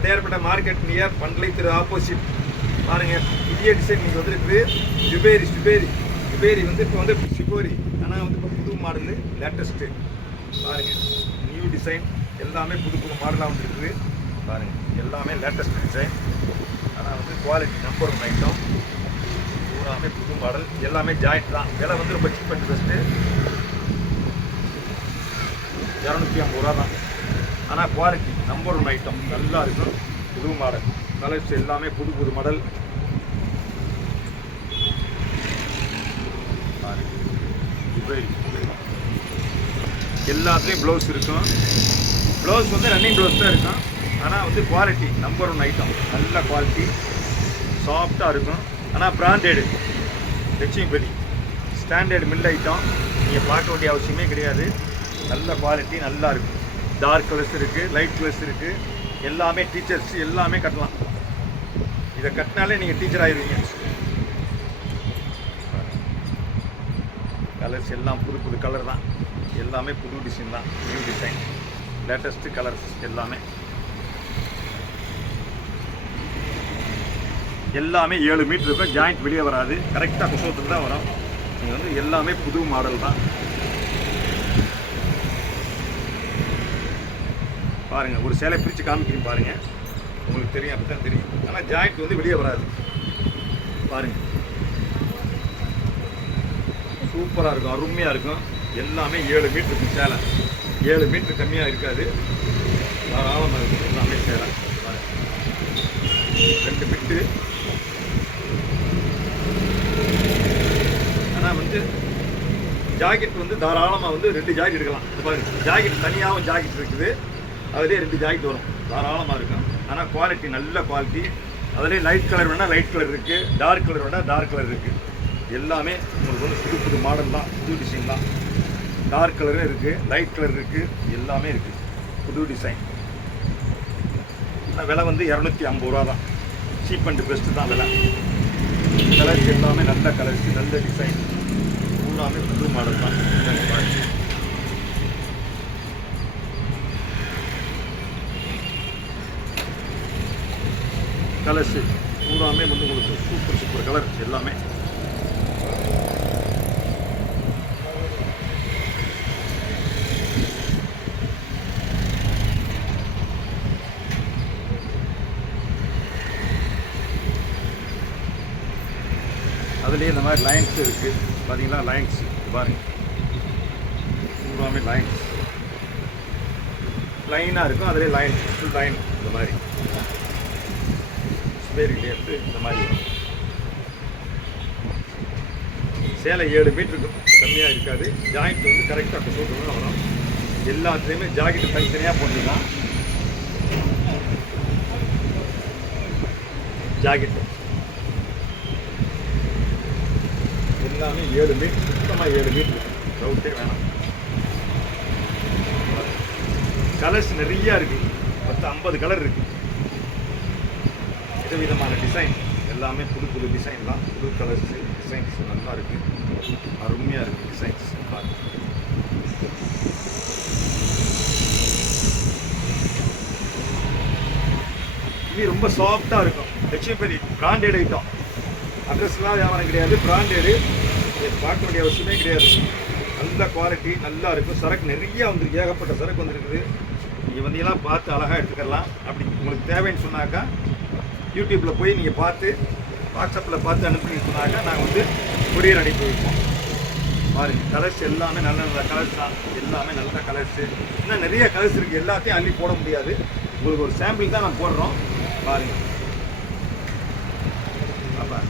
Tondiarpet market near பண்லை திரு opposite. பாருங்கள், புதிய design நீங்கள் வந்துருக்குது. ஜுபேரி வந்து இப்போ வந்து ஷிபோரி, ஆனால் வந்து இப்போ புது மாடலு லேட்டஸ்ட்டு. பாருங்கள், நியூ டிசைன் எல்லாமே புது மாடலாக வந்துருக்குது. பாருங்கள், எல்லாமே லேட்டஸ்ட் டிசைன், ஆனால் வந்து குவாலிட்டி நம்பர் 1 ஐட்டம். பூராமே புது மாடல், எல்லாமே ஜாயிண்ட் தான். விலை வந்து ரொம்ப சீப் அண்ட் பெஸ்ட்டு, 250 ரூபா தான். ஆனால் குவாலிட்டி நம்பர் 1 ஐட்டம், நல்லா இருக்கும். புது மாடல் கலர்ஸ் எல்லாமே புது மாடல். எல்லாத்துலேயும் ப்ளவுஸ் இருக்கும். ப்ளவுஸ் வந்து ரன்னிங் ப்ளவுஸ் தான் இருக்கும், ஆனால் வந்து குவாலிட்டி நம்பர் 1 ஐட்டம். நல்ல குவாலிட்டி, சாஃப்டாக இருக்கும். ஆனால் branded Lakshmipathi standard mill item. நீங்கள் பார்க்க வேண்டிய அவசியமே கிடையாது. நல்ல குவாலிட்டி, நல்லா இருக்கும். டார்க் கலர்ஸ் இருக்குது, லைட் கலர்ஸ் இருக்குது. எல்லாமே டீச்சர்ஸ் எல்லாமே கட்டலாம். இதை கட்டினாலே நீங்கள் டீச்சர் ஆகிடுவீங்க. கலர்ஸ் எல்லாம் புது கலர் தான். எல்லாமே புது டிசைன் தான், நியூ டிசைன், லேட்டஸ்ட்டு கலர்ஸ் எல்லாமே 7 மீட்டர் இருக்கும். ஜாயிண்ட் வெளியே வராது, கரெக்டாக குசோத்துக்கு தான் வரும். நீங்கள் வந்து எல்லாமே புது மாடல் தான். பாருங்கள், ஒரு சேலை பிரித்து காமிக்கிறீங்க பாருங்கள், உங்களுக்கு தெரியும், அப்படி தான் தெரியும். ஆனால் ஜாயிண்ட் வந்து வெளியே வராது. பாருங்கள், சூப்பராக இருக்கும், அருமையாக இருக்கும். எல்லாமே 7 மீட்டர் இருக்கும் சேலை. 7 மீட்டர் கம்மியாக இருக்காது, தாராளமாக இருக்கும். எல்லாமே சேலை 2 பிட்டு. ஆனால் வந்து ஜாக்கெட் வந்து தாராளமாக வந்து 2 ஜாக்கெட் எடுக்கலாம். பாருங்கள், ஜாக்கெட் தனியாகவும் ஜாக்கெட் இருக்குது, அதிலே 2 ஜாக்கெட் வரும், தாராளமாக இருக்கும். ஆனால் குவாலிட்டி நல்ல குவாலிட்டி. அதிலே லைட் கலர் வேணால் லைட் கலர் இருக்குது, டார்க் கலர் வேணால் டார்க் கலர் இருக்குது. எல்லாமே உங்களுக்கு வந்து புது மாடல் தான், புது டிசைன் தான். டார்க் கலரும் இருக்குது, லைட் கலர் இருக்குது, எல்லாமே இருக்குது, புது டிசைன். விலை வந்து 250 ரூபா தான். சீப் அண்ட் பெஸ்ட்டு தான் விலை. கலர்ஸ் எல்லாமே நல்ல கலர்ஸ், நல்ல டிசைன், பூராமே புது மாடல் தான். கலர்ஸு பூராமே வந்து உங்களுக்கு சூப்பர் கலர் எல்லாமே. அதுலேயே இந்த மாதிரி லைன்ஸ் இருக்குது, பார்த்தீங்களா? லைன்ஸ் பாருங்கள், பூராமே லைன்ஸ் லைனாக இருக்கும். அதிலே லைன், ஃபுல் லைன் இந்த மாதிரி ஸ்பேரிலேருந்து இந்த மாதிரி வரும். சேலை 7 மீட்டருக்கு கம்மியாக இருக்காது. ஜாயிண்ட் வந்து கரெக்டாக குசோட்டு தான் வரும். எல்லாத்துலேயுமே ஜாக்கெட்டு தனித்தனியாக போட்டுக்கலாம். ஜாக்கெட்டு எல்லாமே 7 மீட்டர், சுத்தமாக 7 மீட்டர், டவுட்டே வேணாம். கலர்ஸ் நிறையா இருக்குது, 50 கலர் இருக்குது. விதவிதமான டிசைன், எல்லாமே புது டிசைன் தான். புது கலர்ஸு, டிசைன்ஸ் நல்லா இருக்குது, அருமையாக இருக்குது டிசைன்ஸ். இது ரொம்ப சாஃப்டாக இருக்கும். Lakshmipathi branded item. அட்ரஸ்லாம் வியாபாரம் கிடையாது, பிராண்டடு. பார்க்க வேண்டிய அவசியமே கிடையாது. நல்ல குவாலிட்டி, நல்லா இருக்கும். சரக்கு நிறையா வந்துருக்கு, ஏகப்பட்ட சரக்கு வந்துருக்குது. நீங்கள் வந்தீங்கன்னா பார்த்து அழகாக எடுத்துக்கலாம். அப்படி உங்களுக்கு தேவைன்னு சொன்னாக்கா யூடியூப்பில் போய் நீங்கள் பார்த்து, வாட்ஸ்அப்பில் பார்த்து அனுப்புனீங்கன்னு சொன்னாக்கா நாங்கள் வந்து கொரியர் அனுப்பி வைப்போம். பாருங்கள், கலர்ஸ் எல்லாமே நல்ல கலர்ஸ் தான். எல்லாமே நல்ல கலர்ஸு. இன்னும் நிறைய கலர்ஸ் இருக்குது, எல்லாத்தையும் அள்ளி போட முடியாது. உங்களுக்கு ஒரு சாம்பிள் தான் நான் போடுறோம். பாருங்கள், அப்போ